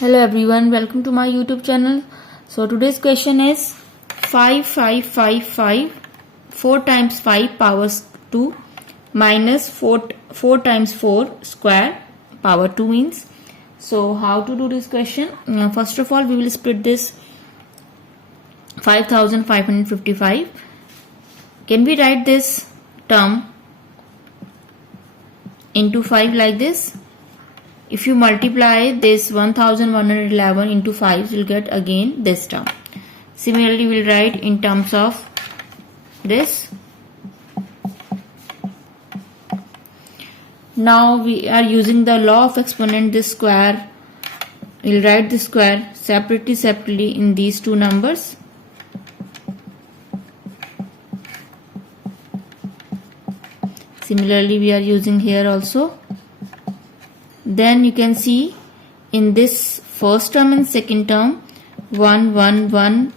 Hello everyone, welcome to my YouTube channel. So today's question is 5555 4 times 5 power 2 minus 4 times 4 square power 2 means. So how to do this question? First of all, we will split this 5555. Can we write this term into 5 like this? If you multiply this 1111 into 5, you'll get again this term. Similarly, we'll write in terms of this. Now we are using the law of exponent, this square. We'll write the square separately in these two numbers. Similarly, we are using here also. Then you can see in this first term and second term 1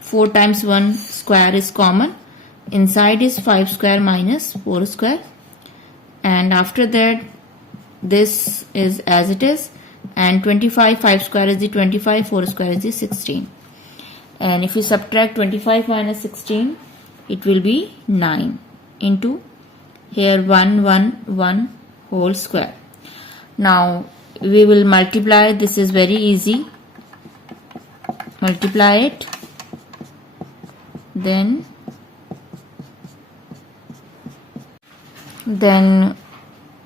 4 times 1 square is common. Inside is 5 square minus 4 square, and after that this is as it is, and 25 5 square is the 25, 4 square is the 16, and if you subtract 25 minus 16 it will be 9 into here 1 whole square. Now we will multiply. This is very easy. Multiply it. Then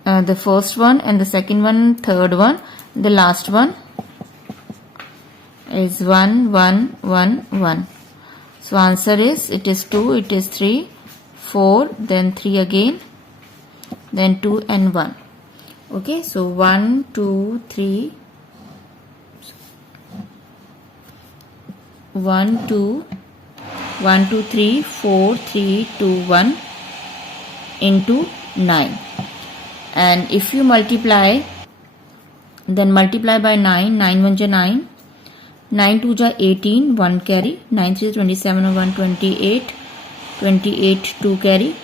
the first one and the second one, third one, the last one is 1 1 1 1. So answer is, it is 2, it is 3, 4, then 3 again, then 2 and 1. Okay, so 1 2 3 1 2 3 4 3 2 1 into 9. And if you multiply, then multiply by 9. 9 1 ja 9, 9 2 ja 18, 1 carry, 9 3 27, 1 28, 28 2 carry,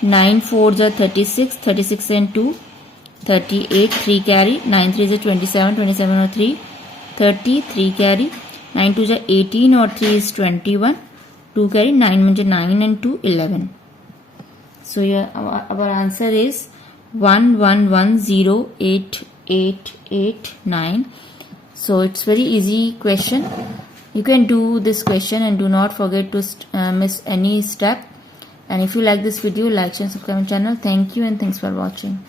9 4 ja 36, 36 and 2 38, 3 carry, 9 3 is 27, 27 or 3, 30, 3 carry, 9 2 is 18 or 3 is 21, 2 carry, 9 1 is 9 and 2 11. So here our answer is 11108889. So it's very easy question. You can do this question and do not forget to miss any step. And if you like this video, like, share, subscribe my channel. Thank you and thanks for watching.